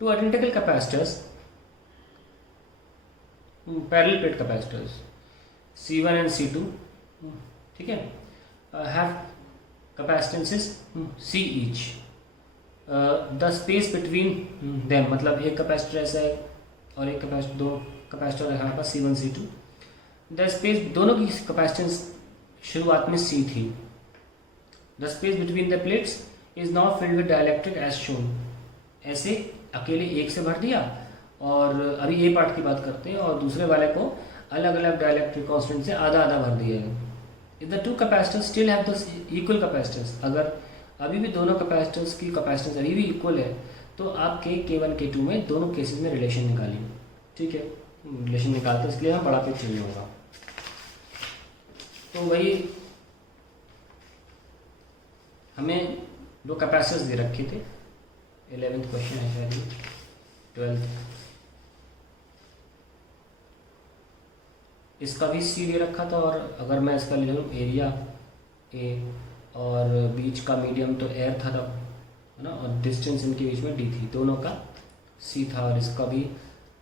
To identical capacitors, parallel plate capacitors C1 and C2, ठीक है, have capacitances C each, the space between them, मतलब एक capacitor ऐसा है और एक कैपेसिटर, दो कैपेसिटर है हमारे पास C1 C2, द स्पेस, दोनों की कैपेसिटेंस शुरुआत में C थी, the space between the plates is now filled with dielectric as shown, ऐसे अकेले एक से भर दिया, और अभी ये पार्ट की बात करते हैं, और दूसरे वाले को अलग अलग डाइलेक्ट्रिक कांस्टेंट से आधा आधा भर दिया है। If the two capacitors still have the equal capacitance, अगर अभी भी दोनों कैपेसिटर्स की कैपेसिटेंस अभी भी इक्वल है, तो आप K1 K2 में दोनों केसेस में रिलेशन निकालिए, ठीक है, रिलेशन निकालते हैं, इसलिए हम बड़ा पेज चाहिए होगा। तो वही हमें दो कैपेसिटर्स दे रखे थे, 11th क्वेश्चन है शायद, 12th, इसका भी C दे रखा था, और अगर मैं इसका ले लूँ एरिया A और बीच का मीडियम तो एयर था तब, है ना, और डिस्टेंस इनके बीच में D थी, दोनों का C था, और इसका भी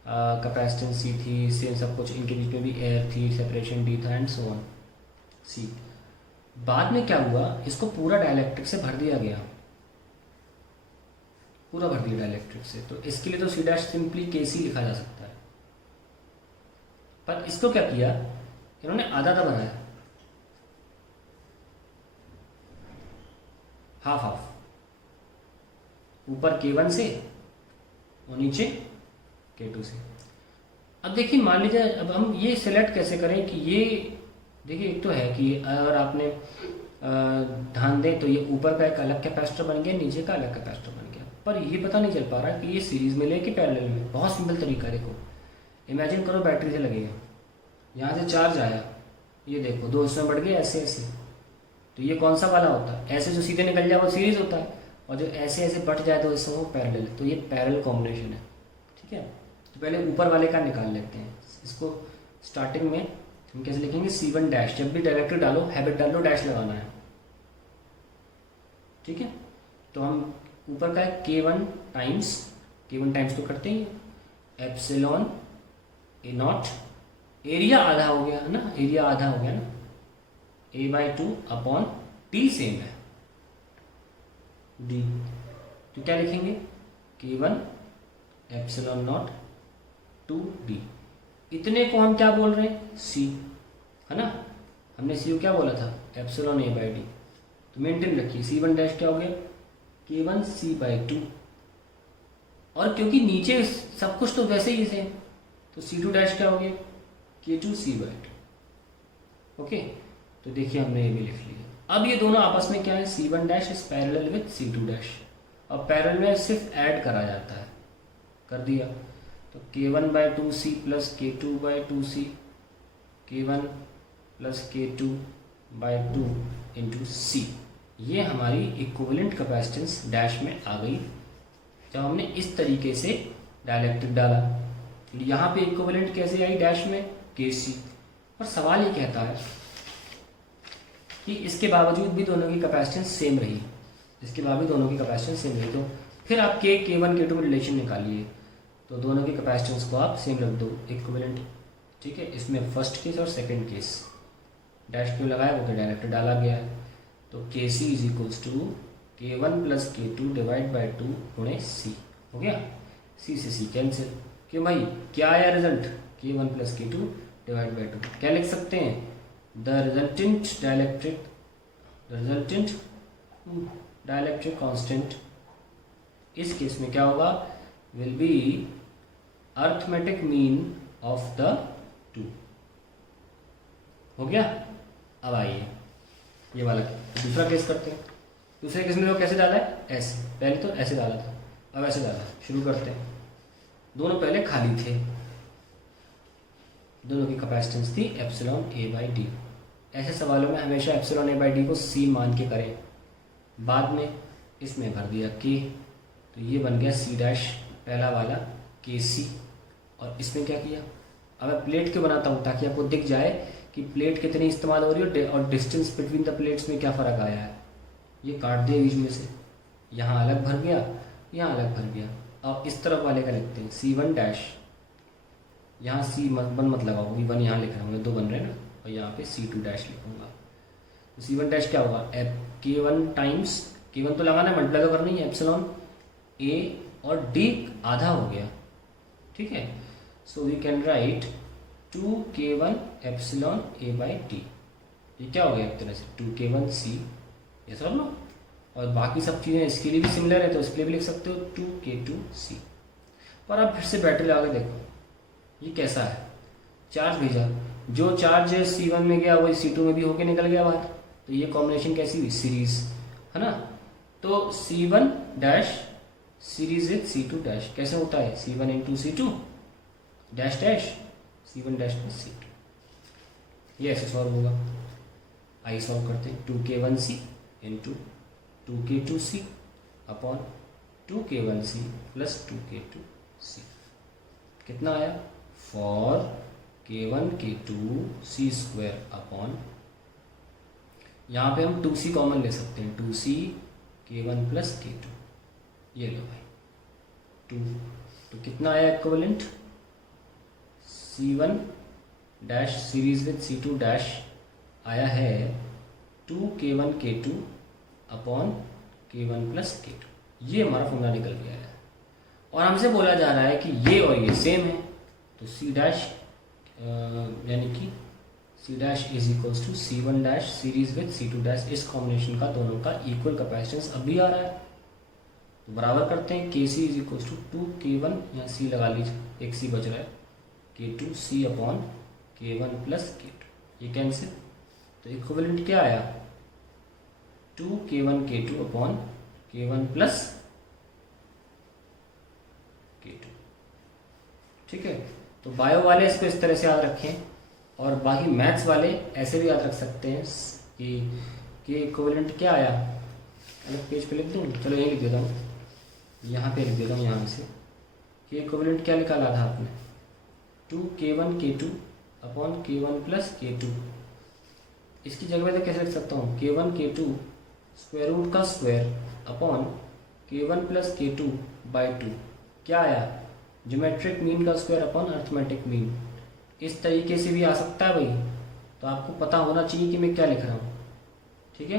कैपेसिटेंस C थी, सेम सब कुछ, इनके बीच में भी एयर थी, सेपरेशन D था, एंड सो ऑन C। बाद में क्या हुआ, इसको पूरा डाइलेक्ट्रिक से भर दिया गया, पूरा भर दिया डाइलेक्ट्रिक से, तो इसके लिए तो C डैश सिंपली KC लिखा जा सकता है, पर इसको क्या किया इन्होंने, आधा आधा बनाया, हाफ हाफ, ऊपर K1 से और नीचे K2 से। अब देखिए, मान लीजिए अब हम ये सिलेक्ट कैसे करें कि ये, देखिए एक तो है कि अगर आपने ध्यान दें तो ये ऊपर का एक अलग कैपेसिटर बन गया, नीचे का अलग कैपेसिटर बन गया, पर ये पता नहीं चल पा रहा है कि ये सीरीज में ले कि पैरेलल में। बहुत सिंपल तरीका, देखो इमेजिन करो बैटरी से लगेगा, यहाँ से चार्ज आया, ये देखो दो हिस्सों में बढ़ गया ऐसे ऐसे, तो ये कौन सा वाला होता है, ऐसे जो सीधे निकल जाए वो सीरीज होता है, और जो ऐसे ऐसे बढ़ जाए तो इसमें वो पैरेलल, तो ये पैरेलल कॉम्बिनेशन है, ठीक है। तो पहले ऊपर वाले का निकाल लेते हैं, इसको स्टार्टिंग में हम कैसे लिखेंगे, C1 डैश, जब भी डायरेक्टर डालो हैबिट डाल लो, डैश लगाना है, ठीक है। तो हम ऊपर का है K1 टाइम्स तो करते ही एप्सिलॉन A0, एरिया आधा हो गया है ना, एरिया आधा हो गया ना, A/2 अपॉन T सेम है D, तो क्या लिखेंगे K1 एप्सिलॉन नॉट 2D, इतने को हम क्या बोल रहे हैं C, है ना, हमने C को क्या बोला था एप्सिलॉन A/D, तो मेंटेन रखिए, C1 डैश क्या हो गया K1 C/2, और क्योंकि नीचे सब कुछ तो वैसे ही है, तो C2 डैश क्या हो गया K2 C/2, ओके। तो देखिए हमने ये भी लिख लिया। अब ये दोनों आपस में क्या है, C1 dash is parallel with C2 dash, और पैरेलल में सिर्फ ऐड करा जाता है, कर दिया, तो K1/2C plus K2/2C, K1 plus K2/2 into C, ये हमारी इक्विवेलेंट कैपेसिटेंस डैश में आ गई जब हमने इस तरीके से डाइलेक्ट्रिक डाला। यहाँ पे इक्विवेलेंट कैसे आई डैश में, KC, और सवाल ये कहता है कि इसके बावजूद भी दोनों की कैपेसिटेंस सेम रही, इसके बावजूद दोनों की कैपेसिटेंस सेम रही, तो फिर आप K1 K2 में रिलेशन निकालिए, तो दोनों की कैपेसिटेंस को आप सेम रख दो, इक्विवेलेंट, ठीक है। इसमें फर्स्ट केस और सेकंड केस, डैश क्यों लगाया, वो तो डायरेक्ट डाला गया है, तो KC is equals to K1 plus K2 divide by 2 गुणे C, हो गया, C से C कैंसिल, क्यों भाई क्या आया result, K1 plus K2 divide by 2, क्या लिख सकते हैं, द रिजल्टेंट डाइलेक्ट्रिक कांस्टेंट, इस केस में क्या होगा, will be arithmetic mean of the two, हो गया। अब आइए ये वाला दूसरा केस करते हैं, दूसरे केस में वो कैसे डाला है, ऐसे, पहले तो ऐसे डाला था, अब ऐसे डाला, शुरू करते हैं। दोनों पहले खाली थे, दोनों की कैपेसिटेंस थी एप्सिलॉन A/D, ऐसे सवालों में हमेशा एप्सिलॉन A/D को C मान के करें, बाद में इसमें भर दिया K, तो ये बन गया C डैश पहला वाला KC, और इसमें क्या किया, अब मैं प्लेट क्यों बनाता हूँ, ताकि आपको दिख जाए कि प्लेट कितनी इस्तेमाल हो रही है और डिस्टेंस बिटवीन द प्लेट्स में क्या फ़र्क आया है। ये काट दिया बीच में से, यहाँ अलग भर गया, यहाँ अलग भर गया, अब इस तरफ वाले का लिखते हैं C1 डैश, यहाँ C1 मत लगाओ, V1 यहाँ लिख रहा हूँ, 2 बन रहे हैं ना, और यहाँ पे C2 डैश लिखूँगा। तो C1 डैश क्या होगा, K1 टाइम्स, K1 तो लगाना है, मल्टीप्लाई तो करनी है, एप्सिलॉन A और D आधा हो गया, ठीक है। So we can write 2K1 epsilon A/D, ये क्या हो गया एक तरह से 2K1C, ये सब लो। और बाकी सब चीज़ें इसके लिए भी सिमिलर है, तो इसके लिए भी लिख सकते हो 2K2C। और अब फिर से बैटरी लगा के देखो, ये कैसा है, चार्ज भेजा, जो चार्ज C1 में गया वही C2 में भी होके निकल गया बाहर, तो ये कॉम्बिनेशन कैसी हुई, सीरीज, है ना। तो C1 dash series with C2 dash कैसे होता है, C1 into C2 dash dash C1 dash plus C2, ये ऐसे सॉल्व होगा। आइए सॉल्व करते हैं, 2K1C into 2K2C upon 2K1C plus 2K2C, कितना आया, for K1 K2C square upon, यहाँ पे हम 2C कॉमन ले सकते हैं, 2C K1 प्लस K2, ये लो भाई 2, तो कितना आया equivalent, C1 dash series with C2 dash आया है 2K1 K2 upon K1 plus K2, ये हमारा फॉर्मूला निकल गया है। और हमसे बोला जा रहा है कि ये और ये सेम है, तो C डैश यानी कि C dash is equals to C1 dash series with C2 dash, इस कॉम्बिनेशन का दोनों का इक्वल कैपेसिटेंस अब भी आ रहा है, तो बराबर करते हैं, KC is equals to 2K1, यहाँ C लगा लीजिए, एक C बच रहा है, K2C upon K1 plus K2, ये कैंसिल, तो इक्विवेलेंट क्या आया, 2K1 K2 upon K1 plus K2, ठीक है। तो बायो वाले इसको इस तरह से याद रखें, और बाकी मैथ्स वाले ऐसे भी याद रख सकते हैं कि इक्विवेलेंट क्या आया, अलग पेज पे लिख दूँ, चलो यही लिख देता हूँ, यहाँ पे लिख देता हूँ, यहाँ से कि इक्विवेलेंट क्या निकाला था आपने, 2K1 K2 upon K1 plus K2, इसकी जगह पे कैसे लिख सकता हूँ, K1 K2 स्क्वायर रूट का square upon K1 plus K2 by 2, क्या आया, ज्योमेट्रिक मीन का स्क्वायर अपॉन अर्थमेटिक मीन, इस तरीके से भी आ सकता है भाई, तो आपको पता होना चाहिए कि मैं क्या लिख रहा हूँ, ठीक है,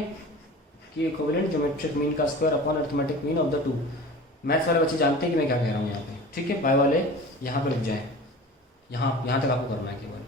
कि इक्विवेलेंट ज्योमेट्रिक मीन का square upon arithmetic mean of the two. Maths वाले बच्चे जानते हैं कि मैं क्या कह रहा हूँ यहाँ पे, ठीक है। बाय वाले यहाँ पे रुक जाए, यहाँ तक आपको करना है केवल।